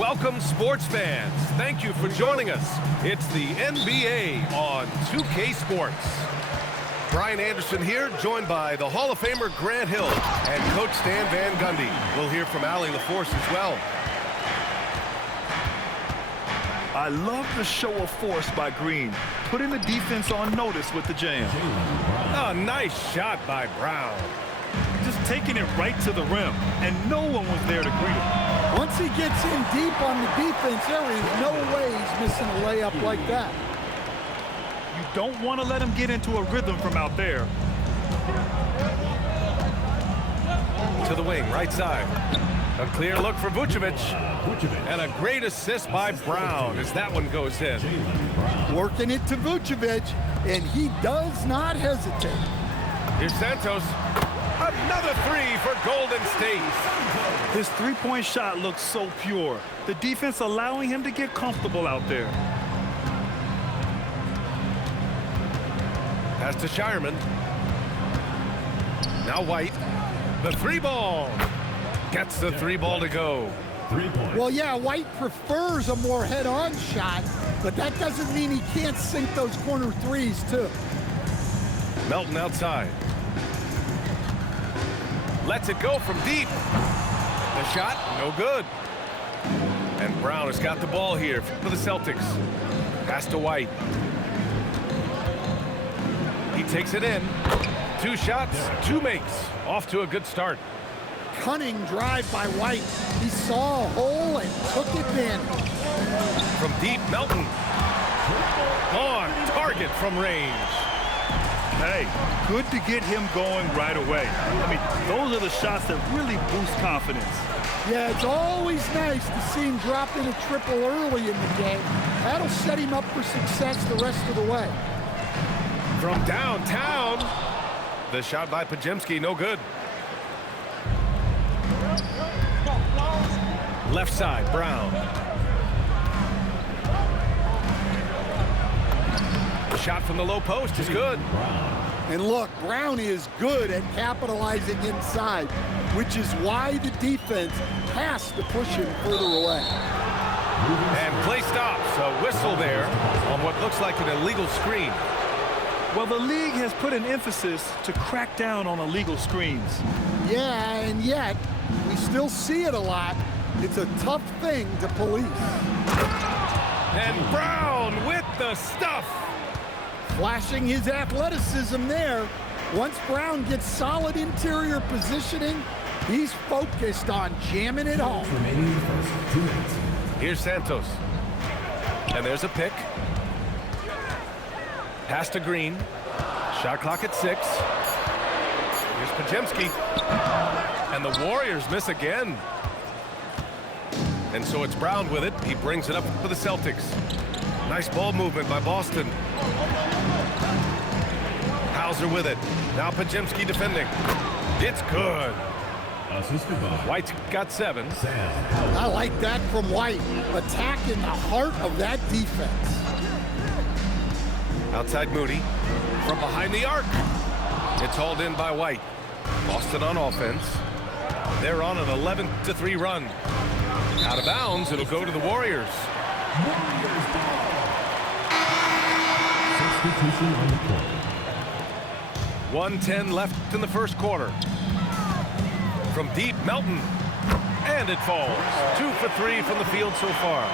Welcome, sports fans. Thank you for joining us. It's the NBA on 2K Sports. Brian Anderson here, joined by the Hall of Famer Grant Hill and Coach Stan Van Gundy. We'll hear from Allie LaForce as well. I love the show of force by Green, putting the defense on notice with the jam. A nice shot by Brown. Just taking it right to the rim, and no one was there to greet him. Once he gets in deep on the defense, there is no way he's missing a layup like that. You don't want to let him get into a rhythm from out there. To the wing, right side. A clear look for Vucevic. And a great assist by Brown as that one goes in. Working it to Vucevic, and he does not hesitate. Here's Santos. Another three for Golden State. His three-point shot looks so pure. The defense allowing him to get comfortable out there. Pass to Shireman. Now White. The three ball. Gets the three ball to go. Well, yeah, White prefers a more head-on shot, but that doesn't mean he can't sink those corner threes, too. Melton outside. Lets it go from deep. The shot, no good. And Brown has got the ball here for the Celtics. Pass to White. He takes it in. Two shots, two makes. Off to a good start. Cunning drive by White. He saw a hole and took advantage. From deep, Melton. On target from range. Hey, good to get him going right away. I mean, those are the shots that really boost confidence. Yeah, it's always nice to see him drop in a triple early in the game. That'll set him up for success the rest of the way. From downtown. The shot by Pajemski, no good. Left side, Brown. The shot from the low post is good. And look, Brown is good at capitalizing inside, which is why the defense has to push him further away. And play stops. A whistle there on what looks like an illegal screen. Well, the league has put an emphasis to crack down on illegal screens. Yeah, and yet, we still see it a lot. It's a tough thing to police. And Brown with the stuff. Flashing his athleticism there. Once Brown gets solid interior positioning, he's focused on jamming it home. Here's Santos. And there's a pick. Pass to Green. Shot clock at 6. Here's Pajemski. And the Warriors miss again. And so it's Brown with it. He brings it up for the Celtics. Nice ball movement by Boston. Hauser with it. Now Pajemski defending. It's good. White's got 7. I like that from White. Attacking the heart of that defense. Outside Moody. From behind the arc. It's hauled in by White. Boston on offense. They're on an 11-3 run. Out of bounds, it'll go to the Warriors. Substitution on the court. 1:10 left in the first quarter. From deep, Melton. And it falls. 2 for 3 from the field so far.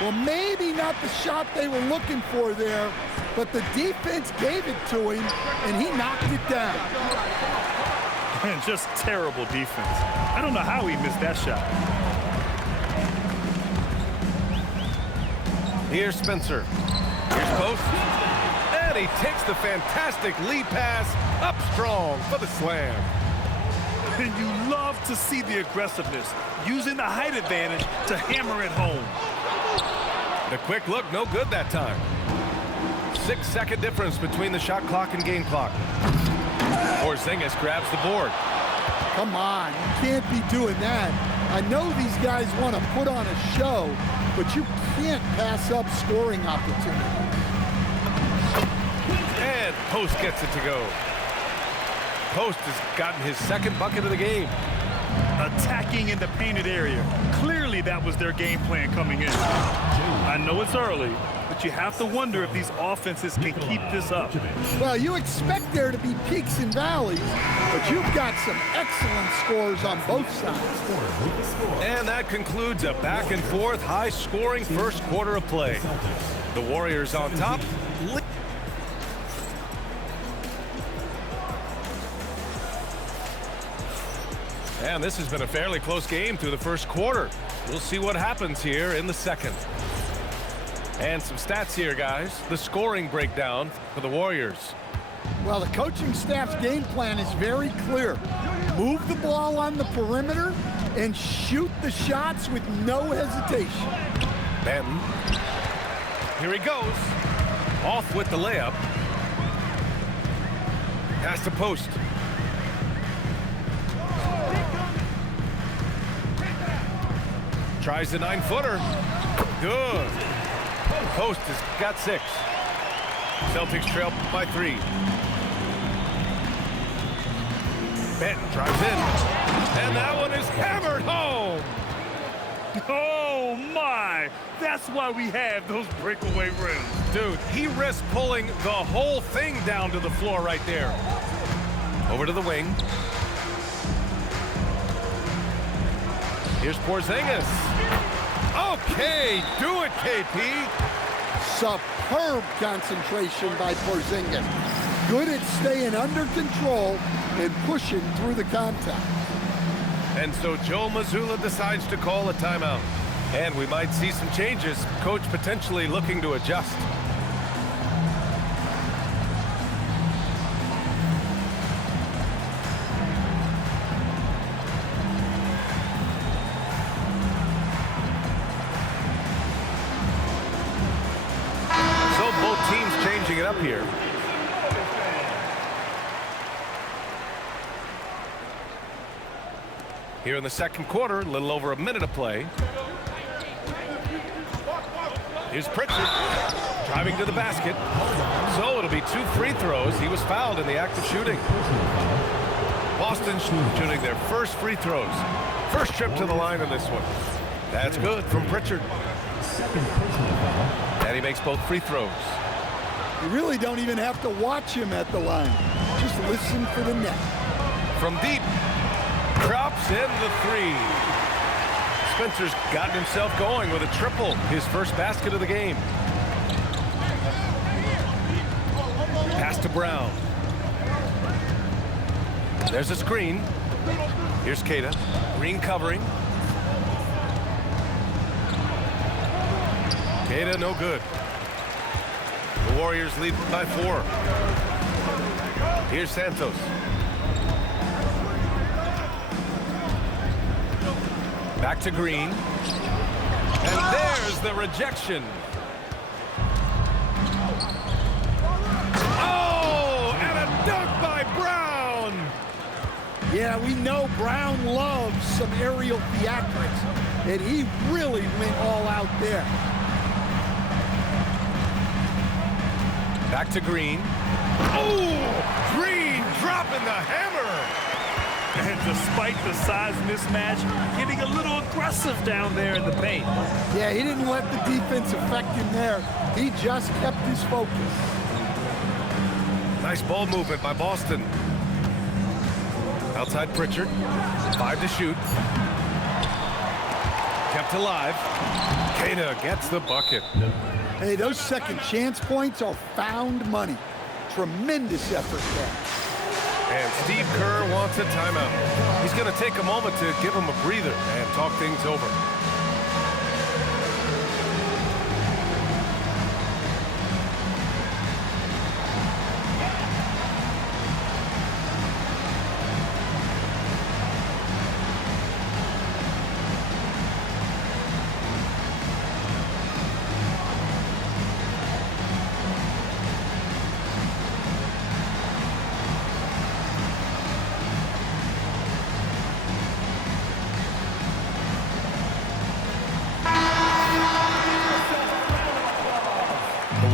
Well, maybe not the shot they were looking for there, but the defense gave it to him, and he knocked it down. And just terrible defense. I don't know how he missed that shot. Here's Spencer. Here's Post. And he takes the fantastic lead pass up strong for the slam. And you love to see the aggressiveness, using the height advantage to hammer it home. The quick look, no good that time. 6-second difference between the shot clock and game clock. Porzingis grabs the board. Come on, you can't be doing that. I know these guys want to put on a show, but you can't pass up scoring opportunities. And Post gets it to go. Post has gotten his second bucket of the game. A attacking in the painted area. Clearly that was their game plan coming in. I know it's early, but you have to wonder if these offenses can keep this up. Well, you expect there to be peaks and valleys, but you've got some excellent scores on both sides. And that concludes a back-and-forth, high-scoring first quarter of play. The Warriors on top. And this has been a fairly close game through the first quarter. We'll see what happens here in the second. And some stats here, guys. The scoring breakdown for the Warriors. Well, the coaching staff's game plan is very clear. Move the ball on the perimeter and shoot the shots with no hesitation. Benton. Here he goes. Off with the layup. Pass to post. Tries the 9-footer. Good. Post has got 6. Celtics trail by 3. Benton drives in. And that one is hammered home. Oh, my. That's why we have those breakaway rims. Dude, he risked pulling the whole thing down to the floor right there. Over to the wing. Here's Porzingis. Okay, do it, KP. Superb concentration by Porzingis. Good at staying under control and pushing through the contact. And so Joe Mazzulla decides to call a timeout. And we might see some changes. Coach potentially looking to adjust. Changing it up here. Here in the second quarter, a little over a minute of play. Here's Pritchard driving to the basket. So it'll be 2 free throws. He was fouled in the act of shooting. Boston shooting their first free throws. First trip to the line in this one. That's good from Pritchard. And he makes both free throws. You really don't even have to watch him at the line. Just listen for the net. From deep, drops in the 3. Spencer's gotten himself going with a triple, his first basket of the game. Pass to Brown. There's a screen. Here's Queta. Green covering. Queta no good. The Warriors lead by 4. Here's Santos. Back to Green. And there's the rejection. Oh, and a dunk by Brown. Yeah, we know Brown loves some aerial theatrics, and he really went all out there. Back to Green. Oh, Green dropping the hammer. And despite the size mismatch, getting a little aggressive down there in the paint. Yeah, he didn't let the defense affect him there. He just kept his focus. Nice ball movement by Boston. Outside Pritchard. 5 to shoot. Kept alive. Queta gets the bucket. Hey, those second chance points are found money. Tremendous effort there. And Steve Kerr wants a timeout. He's going to take a moment to give him a breather and talk things over.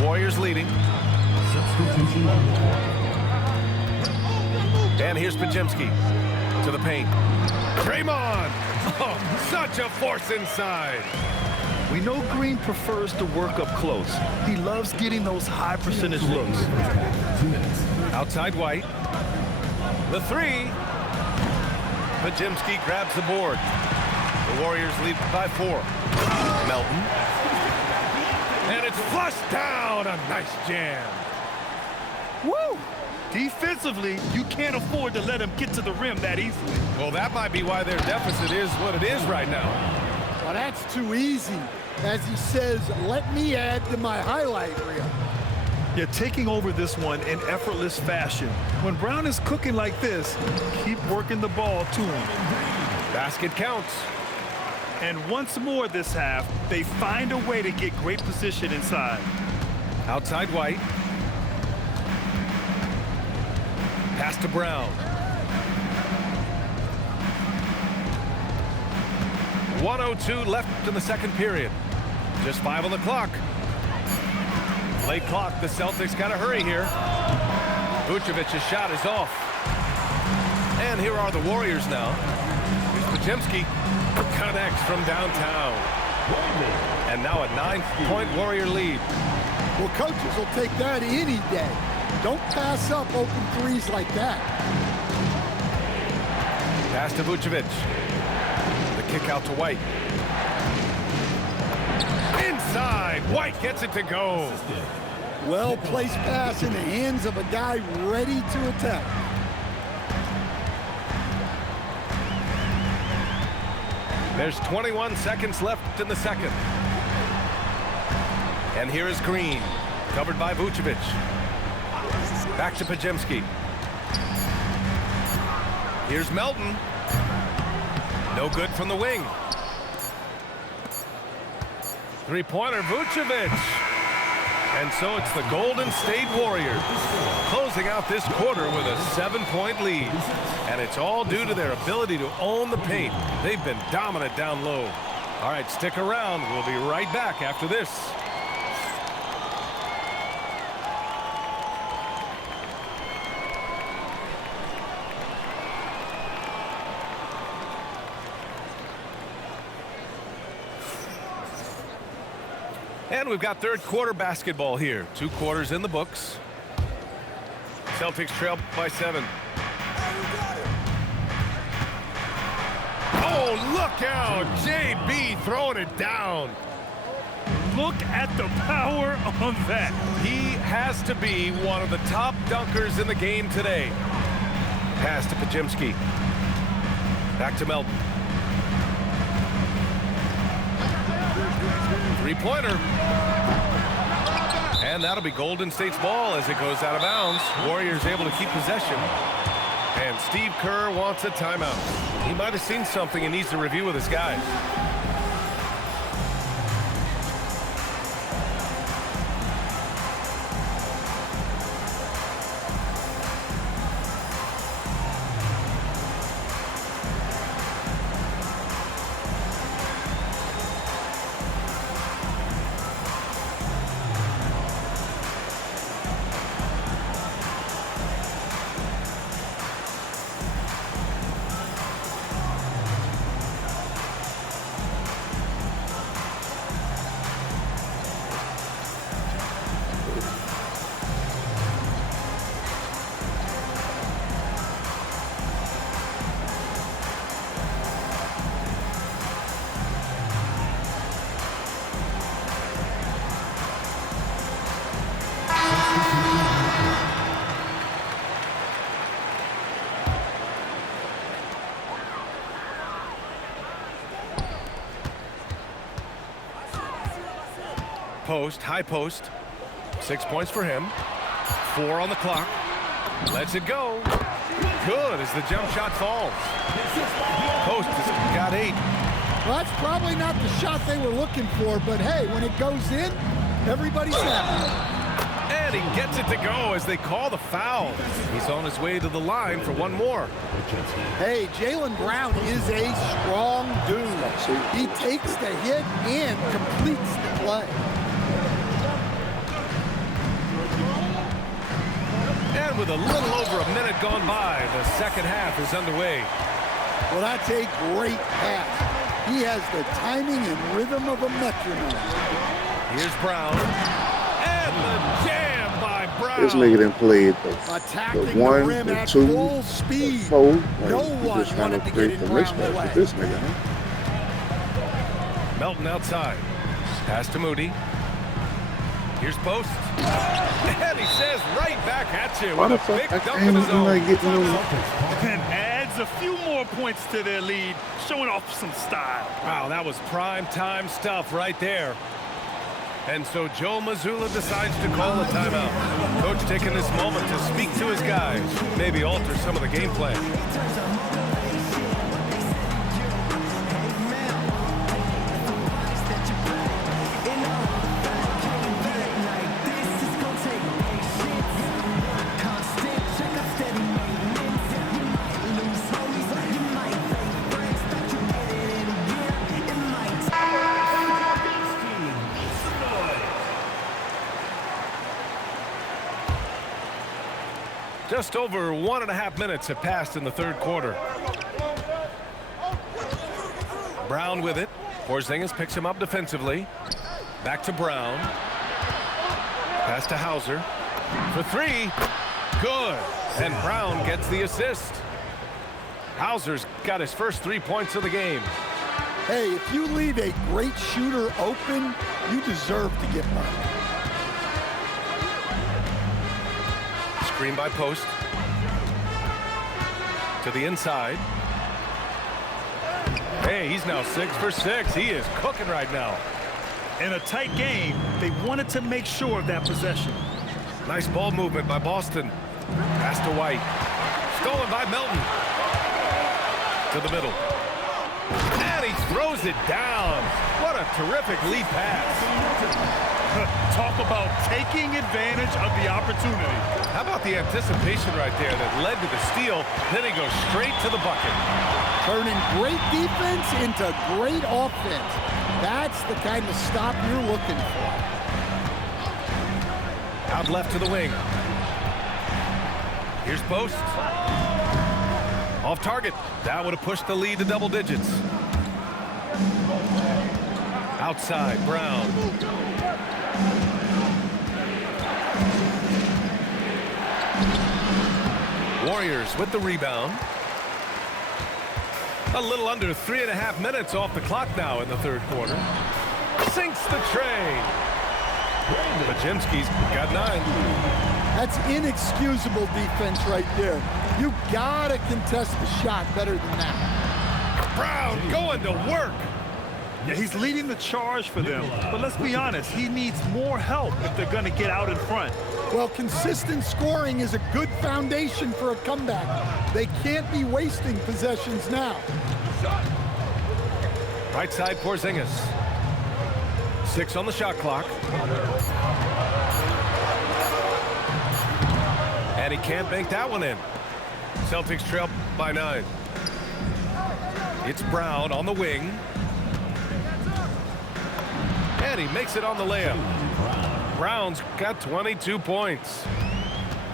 Warriors leading. And here's Pajemski. to the paint. Draymond! Oh, such a force inside. We know Green prefers to work up close. He loves getting those high percentage looks. Outside White. The three. Pajimski grabs the board. The Warriors lead by 4. Melton. And it's flushed down. A nice jam. Woo! Defensively, you can't afford to let him get to the rim that easily. Well, that might be why their deficit is what it is right now. Well, that's too easy. As he says, let me add to my highlight reel. Yeah, taking over this one in effortless fashion. When Brown is cooking like this, keep working the ball to him. Basket counts. And once more this half, they find a way to get great position inside. Outside White. Pass to Brown. 1:02 left in the second period. Just 5 on the clock. Late clock, the Celtics got to hurry here. Vucevic's shot is off. And here are the Warriors now. Here's Pajimski. Connects from downtown. And now a 9-point Warrior lead. Well, coaches will take that any day. Don't pass up open threes like that. Pass to Vucevic. The kick out to White. Inside, White gets it to go. Well-placed pass in the hands of a guy ready to attack. There's 21 seconds left in the second. And here is Green, covered by Vucevic. Back to Pajimski. Here's Melton. No good from the wing. Three-pointer, Vucevic. And so it's the Golden State Warriors closing out this quarter with a 7-point lead. And it's all due to their ability to own the paint. They've been dominant down low. All right, stick around. We'll be right back after this. And we've got third quarter basketball here. 2 quarters in the books. Celtics trail by 7. Oh, look out. JB throwing it down. Look at the power on that. He has to be one of the top dunkers in the game today. Pass to Pajimski. Back to Melton. Three-pointer. And that'll be Golden State's ball as it goes out of bounds. Warriors able to keep possession. And Steve Kerr wants a timeout. He might have seen something and needs to review with his guys. Post, high post. 6 points for him. 4 on the clock. Lets it go. Good as the jump shot falls. Post has got 8. Well, that's probably not the shot they were looking for, but hey, when it goes in, everybody's happy. And he gets it to go as they call the foul. He's on his way to the line for one more. Hey, Jaylen Brown is a strong dude. He takes the hit and completes the play. And with a little over a minute gone by, the second half is underway. Well, that's a great pass. He has the timing and rhythm of a metronome. Here's Brown. And the jam by Brown. This nigga done played Attacking the the 1, rim the at 2, full speed. the 4. No Like, one just trying wanted to to create get the in Brown's mismatch way. with this nigga, huh? Melton outside. Pass to Moody. Here's Post. And he says right back at you Why with the a fuck big I dunk can't of his even own. like getting no? And adds a few more points to their lead, showing off some style. Wow, that was prime time stuff right there. And so Joe Mazzulla decides to call a timeout. Coach taking this moment to speak to his guys, maybe alter some of the game plan. Just over 1.5 minutes have passed in the third quarter. Brown with it. Porzingis picks him up defensively. Back to Brown. Pass to Hauser. For three. Good. And Brown gets the assist. Hauser's got his first 3 points of the game. Hey, if you leave a great shooter open, you deserve to get one. Screen by Post. To the inside. Hey, he's now 6 for 6. He is cooking right now. In a tight game, they wanted to make sure of that possession. Nice ball movement by Boston. Pass to White. Stolen by Melton. To the middle. And he throws it down. What a terrific lead pass. Talk about taking advantage of the opportunity. How about the anticipation right there that led to the steal? Then he goes straight to the bucket. Turning great defense into great offense. That's the kind of stop you're looking for. Out left to the wing. Here's Post. Off target. That would have pushed the lead to double digits. Outside, Brown. Warriors with the rebound. A little under 3.5 minutes off the clock now in the third quarter. Sinks the train. Pajemski's got 9. That's inexcusable defense right there. You gotta contest the shot better than that. Brown going to work. Yeah, he's leading the charge for them. But let's be honest, he needs more help if they're going to get out in front. Well, consistent scoring is a good foundation for a comeback. They can't be wasting possessions now. Right side, Porzingis. 6 on the shot clock. And he can't bank that one in. Celtics trail by 9. It's Brown on the wing. And he makes it on the layup. Brown's got 22 points.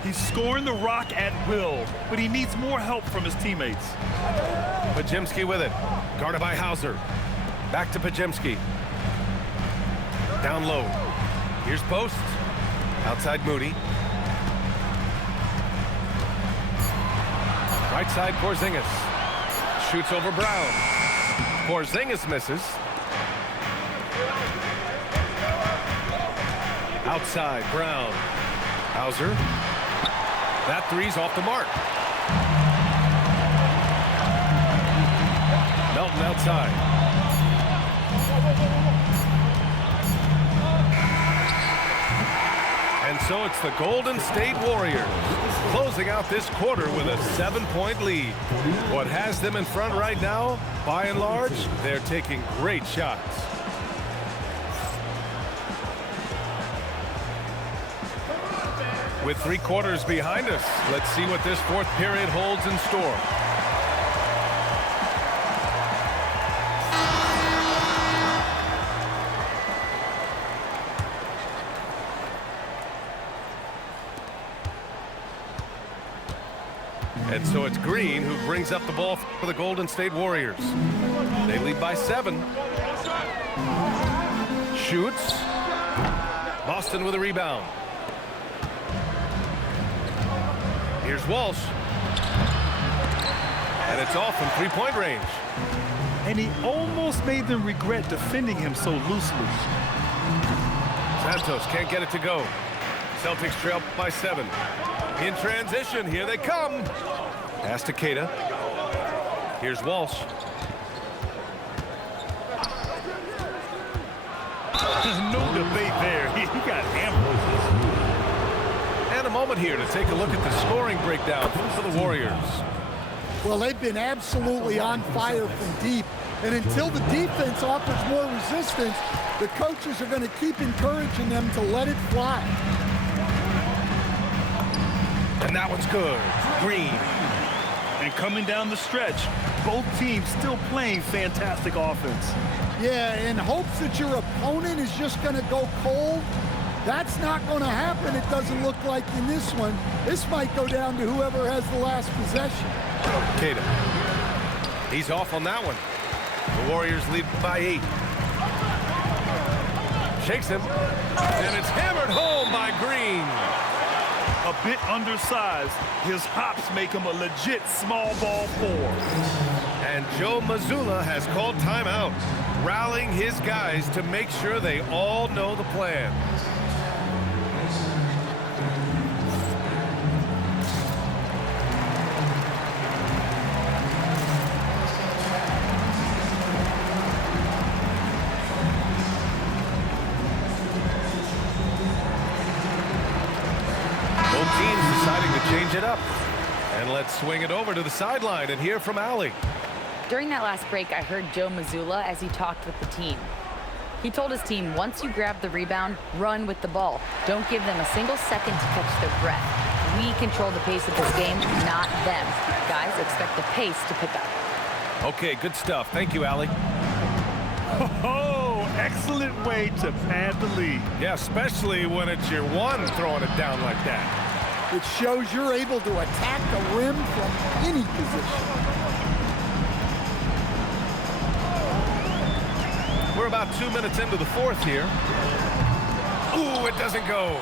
He's scoring the rock at will, but he needs more help from his teammates. Pajemski with it. Guarded by Hauser. Back to Pajemski. Down low. Here's Post. Outside Moody. Right side Porzingis. Shoots over Brown. Porzingis misses. Outside Brown. Hauser. That three's off the mark. Melton outside. And so it's the Golden State Warriors closing out this quarter with a 7-point lead. What has them in front right now, by and large, they're taking great shots. With 3 quarters behind us, let's see what this fourth period holds in store. And so it's Green who brings up the ball for the Golden State Warriors. They lead by 7. Shoots. Boston with a rebound. Here's Walsh. And it's off from three-point range. And he almost made them regret defending him so loosely. Santos can't get it to go. Celtics trail by 7. In transition, here they come. Pass to Keita. Here's Walsh. No debate there. He got hammered. And a moment here to take a look at the scoring breakdown for the Warriors. Well, they've been absolutely on fire from deep. And until the defense offers more resistance, the coaches are going to keep encouraging them to let it fly. And that one's good. Green. And coming down the stretch, both teams still playing fantastic offense. Yeah, in hopes that your opponent is just going to go cold, that's not going to happen. It doesn't look like in this one. This might go down to whoever has the last possession. Keita. He's off on that one. The Warriors lead by 8. Shakes him. And it's hammered home by Green. A bit undersized, his hops make him a legit small ball forward. And Joe Mazzulla has called timeout, rallying his guys to make sure they all know the plan. Change it up. And let's swing it over to the sideline and hear from Allie. During that last break, I heard Joe Mazzulla as he talked with the team. He told his team, once you grab the rebound, run with the ball. Don't give them a single second to catch their breath. We control the pace of this game, not them. Guys, expect the pace to pick up. Okay, good stuff. Thank you, Allie. Oh, excellent way to pad the lead. Yeah, especially when it's your one throwing it down like that. It shows you're able to attack the rim from any position. We're about 2 minutes into the fourth here. Ooh, it doesn't go.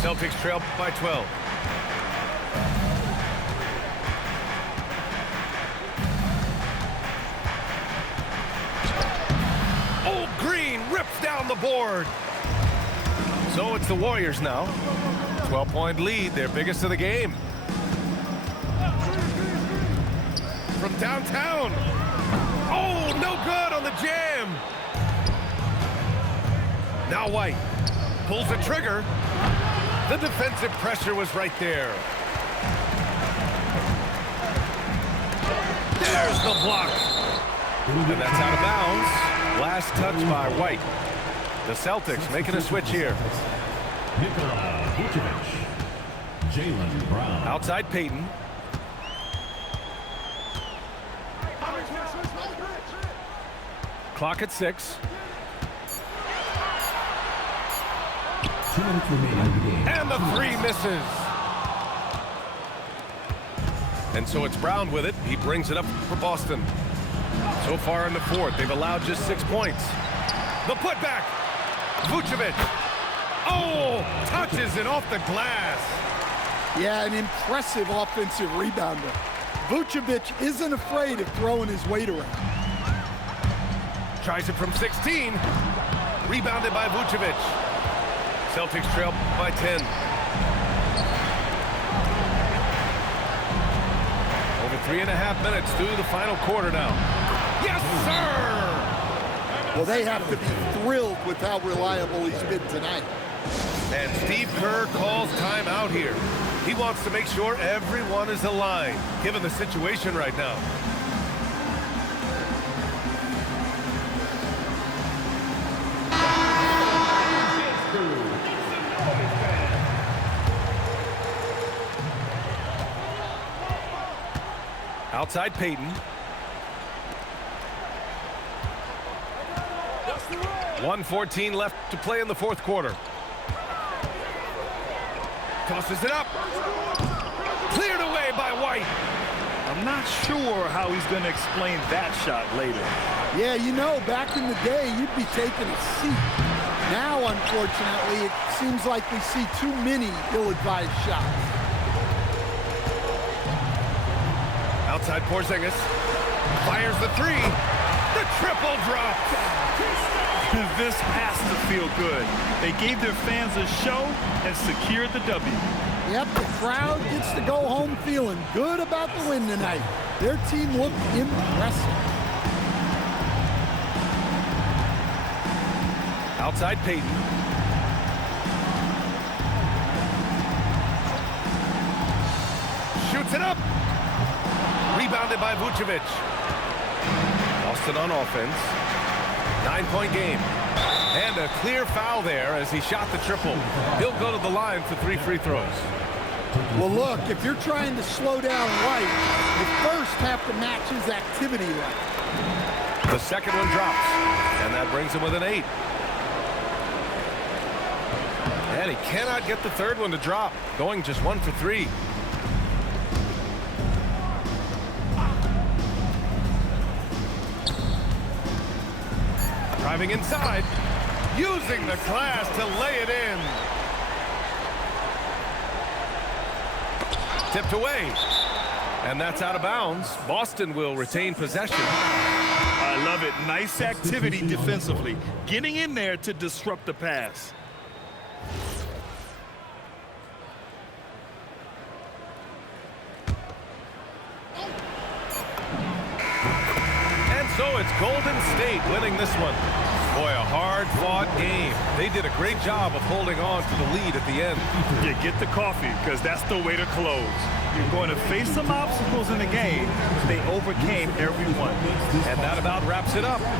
Celtics trail by 12. Oh, Green rips down the board. So it's the Warriors now. 12-point lead, their biggest of the game. From downtown. Oh, no good on the jam. Now White pulls the trigger. The defensive pressure was right there. There's the block. And that's out of bounds. Last touch by White. The Celtics making a switch here. Jaylen Brown. Outside Payton. Clock at 6. 2 minutes remaining in the game. And the 3 misses. And so it's Brown with it. He brings it up for Boston. So far in the fourth, they've allowed just 6 points. The putback. Vucevic. Oh, touches it off the glass. Yeah, an impressive offensive rebounder. Vucevic isn't afraid of throwing his weight around. Tries it from 16. Rebounded by Vucevic. Celtics trail by 10. Over 3.5 minutes through the final quarter now. Yes, sir! Well, they have to be thrilled with how reliable he's been tonight. And Steve Kerr calls timeout here. He wants to make sure everyone is aligned, given the situation right now. Outside Payton. .114 left to play in the fourth quarter. Tosses it up. Cleared away by White. I'm not sure how he's going to explain that shot later. Yeah, you know, back in the day, you'd be taking a seat. Now, unfortunately, it seems like we see too many ill-advised shots. Outside Porzingis. Fires the three. The triple drop. This has to feel good. They gave their fans a show and secured the W. Yep, the crowd gets to go home feeling good about the win tonight. Their team looked impressive. Outside Payton. Shoots it up. Rebounded by Vucevic. Boston on offense. 9-point game. And a clear foul there as he shot the triple. He'll go to the line for 3 free throws. Well, look, if you're trying to slow down White, you first have to match his activity level. The second one drops, and that brings him with an 8. And he cannot get the third one to drop, going just 1 for 3. Driving inside, using the glass to lay it in. Tipped away, and that's out of bounds. Boston will retain possession. I love it. Nice activity defensively. Getting in there to disrupt the pass. And so it's Golden State winning this one. Boy, a hard-fought game. They did a great job of holding on to the lead at the end. Yeah, get the coffee, because that's the way to close. You're going to face some obstacles in the game. They overcame every one. And that about wraps it up.